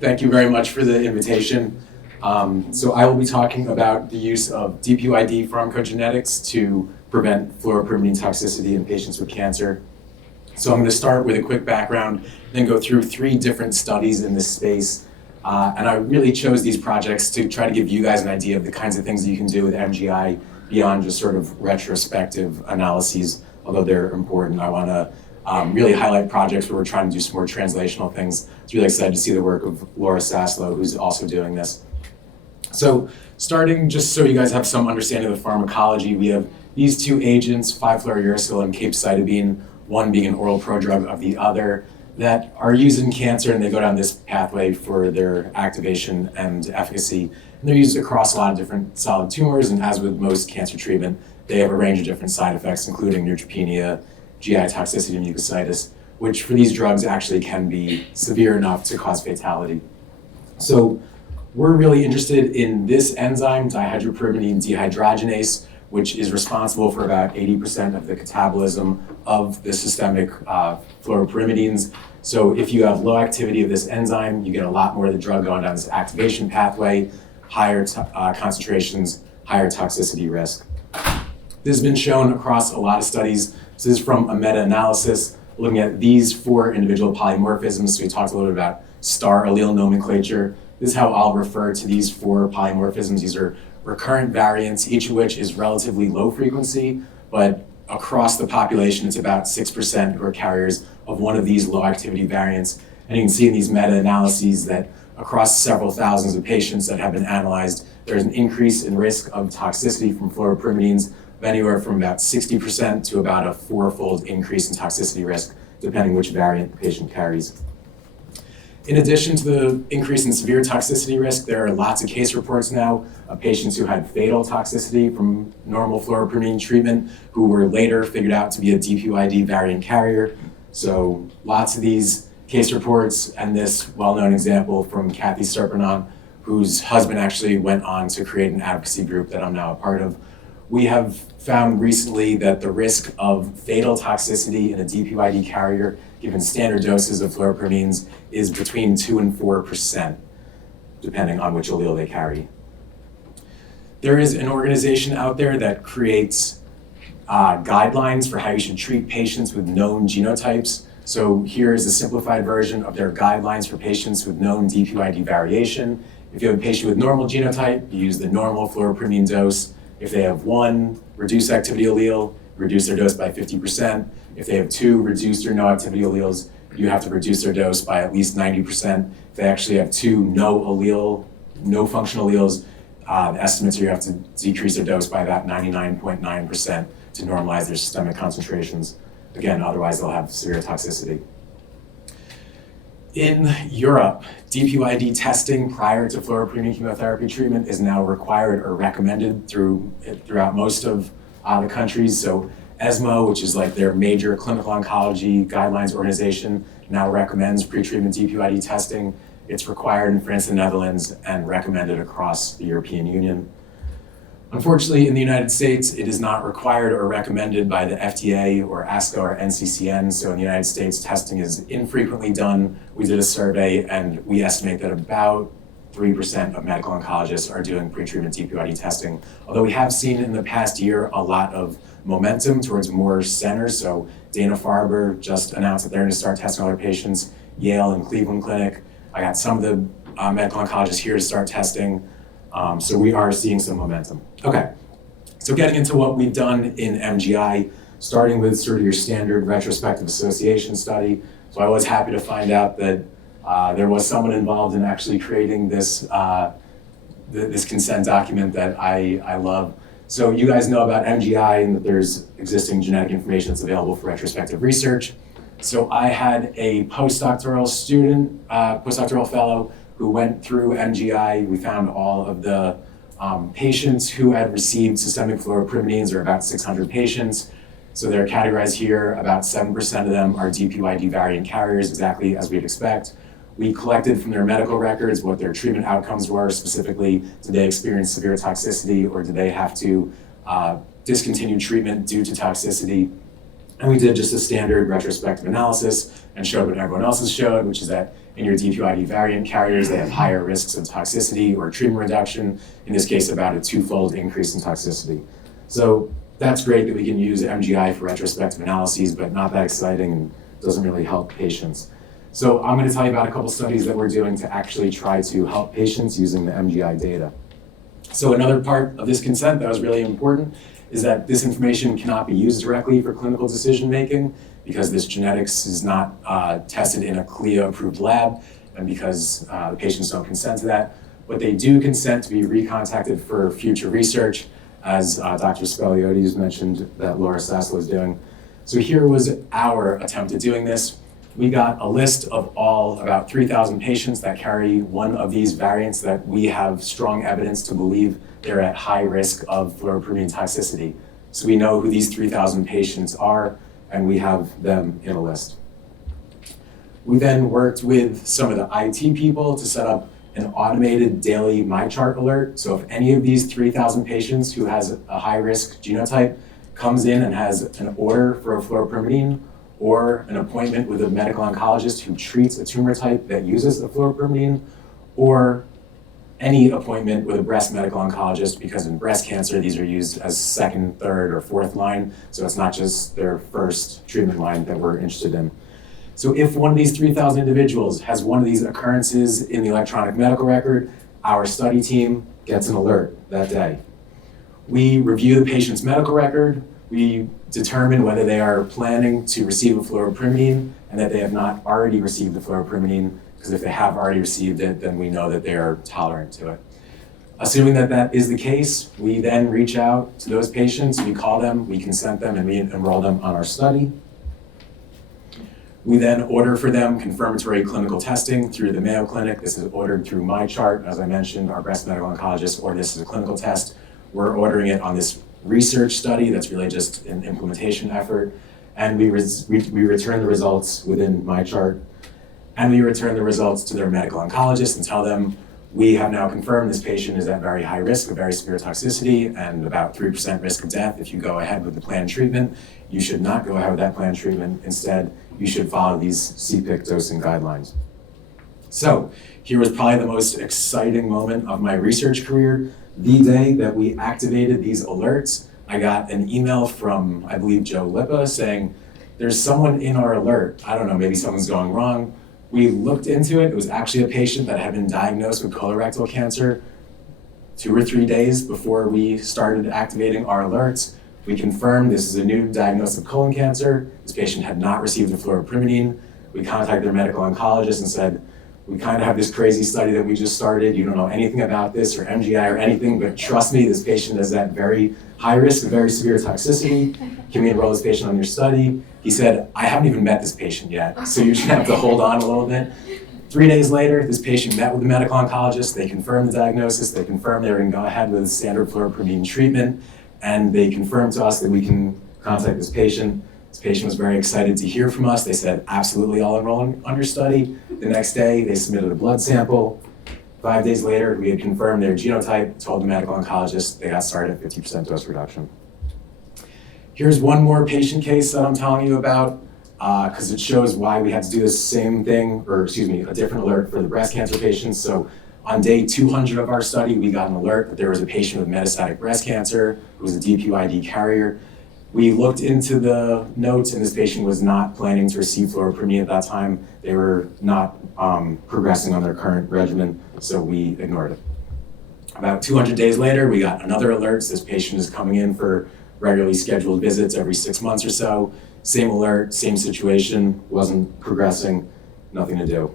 Thank you very much for the invitation. So I will be talking about the use of DPYD pharmacogenetics to prevent fluoropyrimidine toxicity in patients with cancer. So I'm going to start with a quick background, then go through 3 different studies in this space. And I really chose these projects to try to give you guys an idea of the kinds of things that you can do with MGI beyond just sort of retrospective analyses, although they're important. I want to really highlight projects where we're trying to do some more translational things. I was really excited to see the work of Laura Saslow, who's also doing this. So starting, just so you guys have some understanding of the pharmacology, we have these 2 agents, 5-fluorouracil and capecitabine, one being an oral prodrug of the other, that are used in cancer, and they go down this pathway for their activation and efficacy. And they're used across a lot of different solid tumors, and as with most cancer treatment, they have a range of different side effects, including neutropenia, GI toxicity, and mucositis, which for these drugs actually can be severe enough to cause fatality. So we're really interested in this enzyme, dihydropyrimidine dehydrogenase, which is responsible for about 80% of the catabolism of the systemic fluoropyrimidines. So if you have low activity of this enzyme, you get a lot more of the drug going down this activation pathway, higher concentrations, higher toxicity risk. This has been shown across a lot of studies. So this is from a meta-analysis looking at these 4 individual polymorphisms. So we talked a little bit about star allele nomenclature. This is how I'll refer to these 4 polymorphisms. These are recurrent variants, each of which is relatively low frequency, but across the population, it's about 6% who are carriers of one of these low activity variants. And you can see in these meta-analyses that across several thousands of patients that have been analyzed, there's an increase in risk of toxicity from fluoropyrimidines of anywhere from about 60% to about a 4-fold increase in toxicity risk, depending which variant the patient carries. In addition to the increase in severe toxicity risk, there are lots of case reports now of patients who had fatal toxicity from normal fluoropyrimidine treatment who were later figured out to be a DPYD variant carrier. So lots of these case reports, and this well-known example from Kathy Serpinon, whose husband actually went on to create an advocacy group that I'm now a part of. We have found recently that the risk of fatal toxicity in a DPYD carrier given standard doses of fluoropyrimidines is between 2 and 4%, depending on which allele they carry. There is an organization out there that creates guidelines for how you should treat patients with known genotypes. So here is a simplified version of their guidelines for patients with known DPYD variation. If you have a patient with normal genotype, you use the normal fluoropyrimidine dose. If they have 1 reduced activity allele, reduce their dose by 50%. If they have 2 reduced or no activity alleles, you have to reduce their dose by at least 90%. If they actually have 2 no functional alleles, the estimates are you have to decrease their dose by about 99.9% to normalize their systemic concentrations. Again, otherwise they'll have severe toxicity. In Europe, DPYD testing prior to fluoropyrimidine chemotherapy treatment is now required or recommended throughout most of the countries. So ESMO, which is like their major clinical oncology guidelines organization, now recommends pretreatment DPYD testing. It's required in France and Netherlands and recommended across the European Union. Unfortunately, in the United States, it is not required or recommended by the FDA or ASCO or NCCN. So in the United States, testing is infrequently done. We did a survey and we estimate that about 3% of medical oncologists are doing pretreatment DPYD testing. Although we have seen in the past year a lot of momentum towards more centers. So Dana-Farber just announced that they're going to start testing all their patients. Yale and Cleveland Clinic. I got some of the medical oncologists here to start testing. So we are seeing some momentum. Okay, so getting into what we've done in MGI, starting with sort of your standard retrospective association study. So I was happy to find out that there was someone involved in actually creating this this consent document that I love. So you guys know about MGI and that there's existing genetic information that's available for retrospective research. So I had a postdoctoral student, postdoctoral fellow who went through MGI. We found all of the patients who had received systemic fluoropyrimidines, or about 600 patients. So they're categorized here. About 7% of them are DPYD variant carriers, exactly as we'd expect. We collected from their medical records what their treatment outcomes were. Specifically, did they experience severe toxicity, or did they have to discontinued treatment due to toxicity. And we did just a standard retrospective analysis and showed what everyone else has showed, which is that in your DPYD variant carriers, they have higher risks of toxicity or treatment reduction, in this case about a 2-fold increase in toxicity. So that's great that we can use MGI for retrospective analyses, but not that exciting and doesn't really help patients. So I'm going to tell you about a couple studies that we're doing to actually try to help patients using the MGI data. So another part of this consent that was really important is that this information cannot be used directly for clinical decision making because this genetics is not tested in a CLIA-approved lab and because the patients don't consent to that. But they do consent to be recontacted for future research, as Dr. Speliotis mentioned that Laura Sassel is doing. So here was our attempt at doing this. We got a list of all about 3,000 patients that carry one of these variants that we have strong evidence to believe they're at high risk of fluoropyrimidine toxicity. So we know who these 3,000 patients are, and we have them in a list. We then worked with some of the IT people to set up an automated daily MyChart alert. So if any of these 3,000 patients who has a high-risk genotype comes in and has an order for a fluoropyrimidine or an appointment with a medical oncologist who treats a tumor type that uses a fluoropyrimidine, or any appointment with a breast medical oncologist, because in breast cancer, these are used as second, third, or fourth line, so it's not just their first treatment line that we're interested in. So if one of these 3,000 individuals has one of these occurrences in the electronic medical record, our study team gets an alert that day. We review the patient's medical record, we determine whether they are planning to receive a fluoropyrimidine and that they have not already received the fluoropyrimidine, because if they have already received it, then we know that they are tolerant to it. Assuming that that is the case, we then reach out to those patients, we call them, we consent them, and we enroll them on our study. We then order for them confirmatory clinical testing through the Mayo Clinic. This is ordered through MyChart. As I mentioned, our breast medical oncologist ordered this as a clinical test. We're ordering it on this research study that's really just an implementation effort. And we return the results within MyChart. And we return the results to their medical oncologist and tell them, we have now confirmed this patient is at very high risk of very severe toxicity and about 3% risk of death if you go ahead with the planned treatment. You should not go ahead with that planned treatment. Instead, you should follow these CPIC dosing guidelines. So here was probably the most exciting moment of my research career. The day that we activated these alerts, I got an email from, I believe, Joe Lippa saying, there's someone in our alert. I don't know, maybe something's going wrong. We looked into it. It was actually a patient that had been diagnosed with colorectal cancer 2 or 3 days before we started activating our alerts. We confirmed this is a new diagnosis of colon cancer. This patient had not received the fluoropyrimidine. We contacted their medical oncologist and said, we kind of have this crazy study that we just started. You don't know anything about this or MGI or anything, but trust me, this patient is at very high risk of very severe toxicity. Can we enroll this patient on your study? He said, I haven't even met this patient yet, so you should have to hold on a little bit. 3 days later, this patient met with the medical oncologist. They confirmed the diagnosis. They confirmed they were going to go ahead with standard fluoropyrimidine treatment, and they confirmed to us that we can contact this patient. This patient was very excited to hear from us. They said, absolutely, I'll enroll on your study. The next day, they submitted a blood sample. 5 days later, we had confirmed their genotype, told the medical oncologist they got started at 50% dose reduction. Here's one more patient case that I'm telling you about, because it shows why we had to do the same thing, or excuse me, a different alert for the breast cancer patients. So on day 200 of our study, we got an alert that there was a patient with metastatic breast cancer who was a DPYD carrier. We looked into the notes, and this patient was not planning to receive fluoropyrimidine at that time. They were not progressing on their current regimen, so we ignored it. About 200 days later, we got another alert. This patient is coming in for regularly scheduled visits every 6 months or so. Same alert, same situation, wasn't progressing, nothing to do.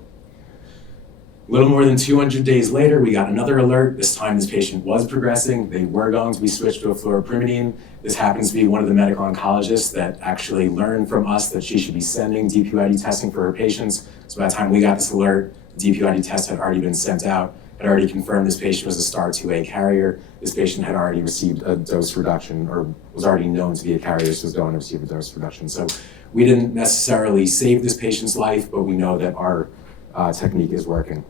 A little more than 200 days later, we got another alert. This time this patient was progressing. They were going to be switched to a fluoropyrimidine. This happens to be one of the medical oncologists that actually learned from us that she should be sending DPYD testing for her patients. So by the time we got this alert, the DPYD test had already been sent out, had already confirmed this patient was a star 2A carrier. This patient had already received a dose reduction, or was already known to be a carrier, so was going to receive a dose reduction. So we didn't necessarily save this patient's life, but we know that our technique is working.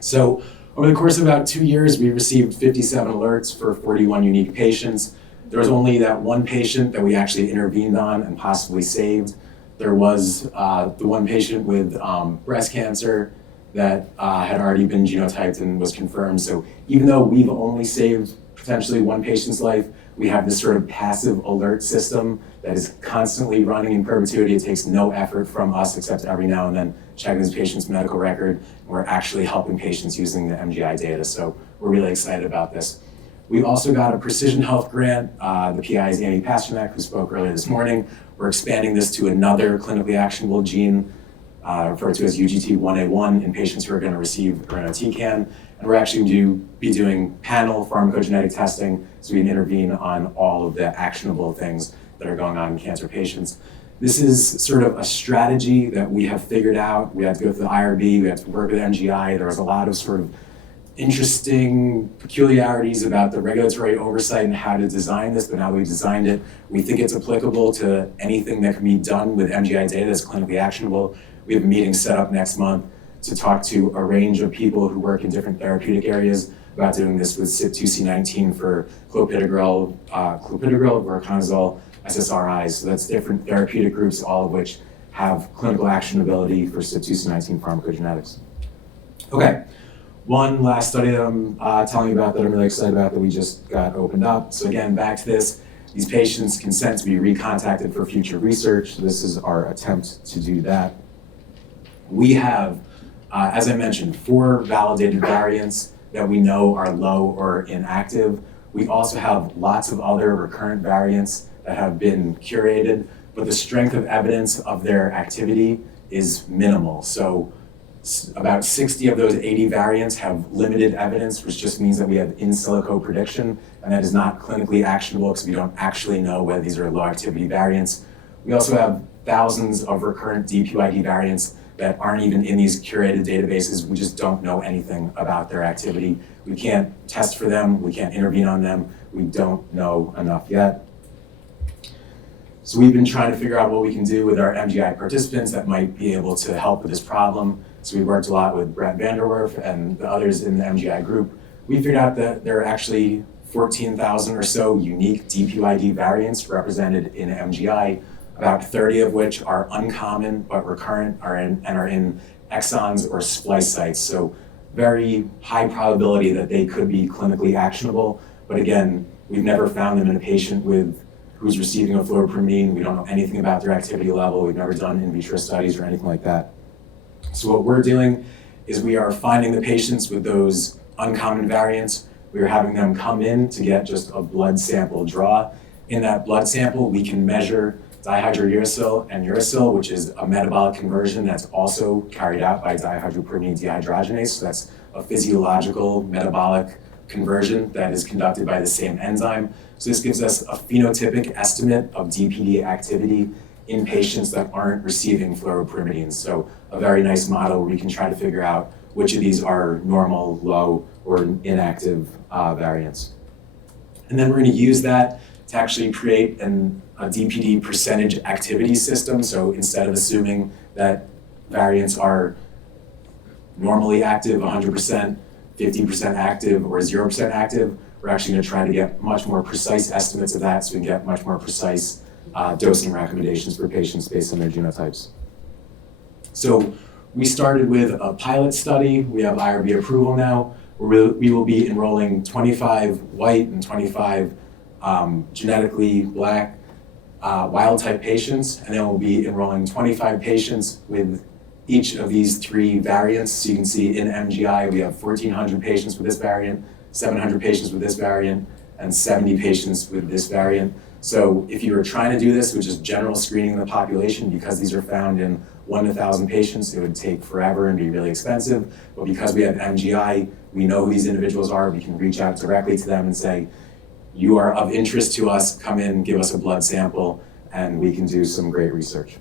So over the course of about 2 years, we received 57 alerts for 41 unique patients. There was only that one patient that we actually intervened on and possibly saved. There was the one patient with breast cancer that had already been genotyped and was confirmed. So even though we've only saved potentially one patient's life, we have this sort of passive alert system that is constantly running in perpetuity. It takes no effort from us except every now and then checking this patient's medical record. We're actually helping patients using the MGI data. So we're really excited about this. We also got a Precision Health grant. The PI is Amy Pasternak, who spoke earlier this morning. We're expanding this to another clinically actionable gene, referred to as UGT1A1, in patients who are going to receive irinotecan. And we're actually going to be doing panel pharmacogenetic testing so we can intervene on all of the actionable things that are going on in cancer patients. This is sort of a strategy that we have figured out. We had to go through the IRB, we had to work with MGI. There was a lot of sort of interesting peculiarities about the regulatory oversight and how to design this, but now that we've designed it, we think it's applicable to anything that can be done with MGI data that's clinically actionable. We have a meeting set up next month to talk to a range of people who work in different therapeutic areas about doing this with CYP2C19 for clopidogrel, voriconazole, SSRIs. So that's different therapeutic groups, all of which have clinical actionability for CYP2C19 pharmacogenetics. Okay, one last study that I'm telling you about that I'm really excited about that we just got opened up. So again, back to this, these patients consent to be recontacted for future research. This is our attempt to do that. We have, as I mentioned, 4 validated variants that we know are low or inactive. We also have lots of other recurrent variants that have been curated, but the strength of evidence of their activity is minimal. So about 60 of those 80 variants have limited evidence, which just means that we have in silico prediction, and that is not clinically actionable because we don't actually know whether these are low activity variants. We also have thousands of recurrent DPYD variants that aren't even in these curated databases. We just don't know anything about their activity. We can't test for them, we can't intervene on them, we don't know enough yet. So we've been trying to figure out what we can do with our MGI participants that might be able to help with this problem. So we worked a lot with Brett Vanderwerf and the others in the MGI group. We figured out that there are actually 14,000 or so unique DPYD variants represented in MGI, about 30 of which are uncommon but recurrent are in exons or splice sites. So very high probability that they could be clinically actionable. But again, we've never found them in a patient who's receiving a fluoropyrimidine. We don't know anything about their activity level. We've never done in vitro studies or anything like that. So what we're doing is we are finding the patients with those uncommon variants. We are having them come in to get just a blood sample draw. In that blood sample, we can measure dihydrouracil and uracil, which is a metabolic conversion that's also carried out by dihydropyrimidine dehydrogenase. So that's a physiological metabolic conversion that is conducted by the same enzyme. So this gives us a phenotypic estimate of DPD activity in patients that aren't receiving fluoropyrimidines. So a very nice model where we can try to figure out which of these are normal, low, or inactive variants. And then we're going to use that to actually create a DPD percentage activity system. So instead of assuming that variants are normally active, 100%, 50% active, or 0% active, we're actually going to try to get much more precise estimates of that so we can get much more precise dosing recommendations for patients based on their genotypes. So we started with a pilot study. We have IRB approval now. We will be enrolling 25 white and 25 genetically black wild type patients, and then we'll be enrolling 25 patients with each of these 3 variants. So you can see in MGI, we have 1,400 patients with this variant, 700 patients with this variant, and 70 patients with this variant. So if you were trying to do this with just general screening of the population, because these are found in 1 to 1,000 patients, it would take forever and be really expensive. But because we have MGI, we know who these individuals are, we can reach out directly to them and say, you are of interest to us, come in, give us a blood sample, and we can do some great research.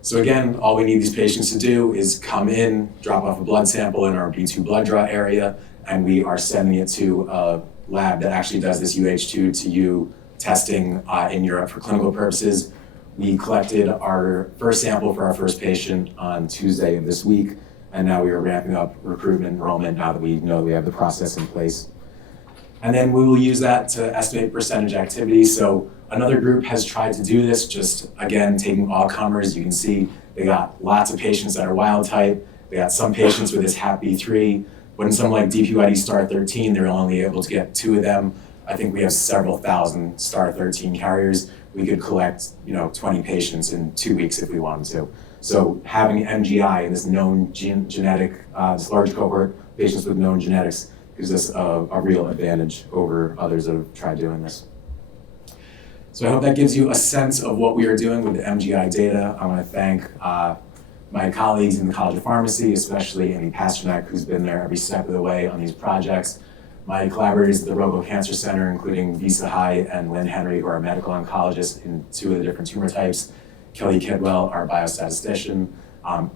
So again, all we need these patients to do is come in, drop off a blood sample in our B2 blood draw area, and we are sending it to a lab that actually does this UH2 to U testing in Europe for clinical purposes. We collected our first sample for our first patient on Tuesday of this week, and now we are ramping up recruitment enrollment now that we know we have the process in place. And then we will use that to estimate percentage activity. So another group has tried to do this, just again, taking all comers. You can see they got lots of patients that are wild type. They got some patients with this HAPB3, but in some like DPYD star 13, they're only able to get 2 of them. I think we have several thousand star 13 carriers. We could collect, 20 patients in 2 weeks if we wanted to. So having MGI and this known genetic, this large cohort of patients with known genetics gives us a real advantage over others that have tried doing this. So I hope that gives you a sense of what we are doing with the MGI data. I want to thank my colleagues in the College of Pharmacy, especially Amy Pasternak, who's been there every step of the way on these projects. My collaborators at the Robo Cancer Center, including Visa Hai and Lynn Henry, who are medical oncologists in 2 of the different tumor types. Kelly Kidwell, our biostatistician.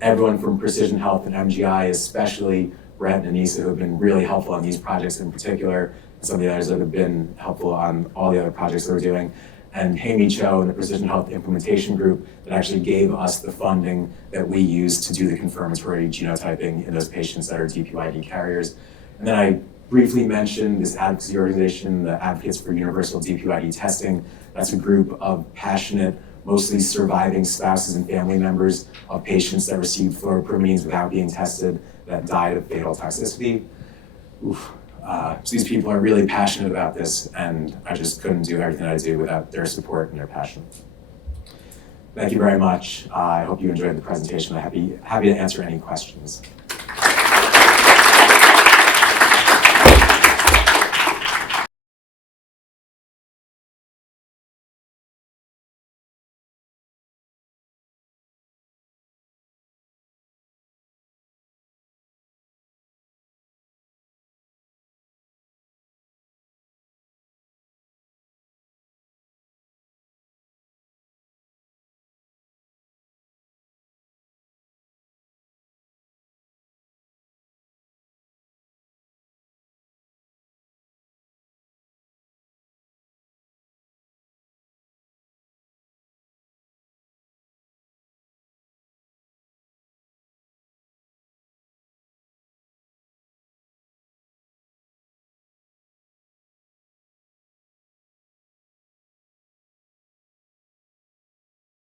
Everyone from Precision Health and MGI, especially Brett and Anissa, who have been really helpful on these projects in particular, and some of the others that have been helpful on all the other projects that we're doing. And Haimi Cho and the Precision Health Implementation Group that actually gave us the funding that we use to do the confirmatory genotyping in those patients that are DPYD carriers. And then I briefly mentioned this advocacy organization, the Advocates for Universal DPYD Testing. That's a group of passionate, mostly surviving spouses and family members of patients that received fluoropyrimidines without being tested that died of fatal toxicity. So these people are really passionate about this, and I just couldn't do everything I do without their support and their passion. Thank you very much. I hope you enjoyed the presentation. I'm happy to answer any questions.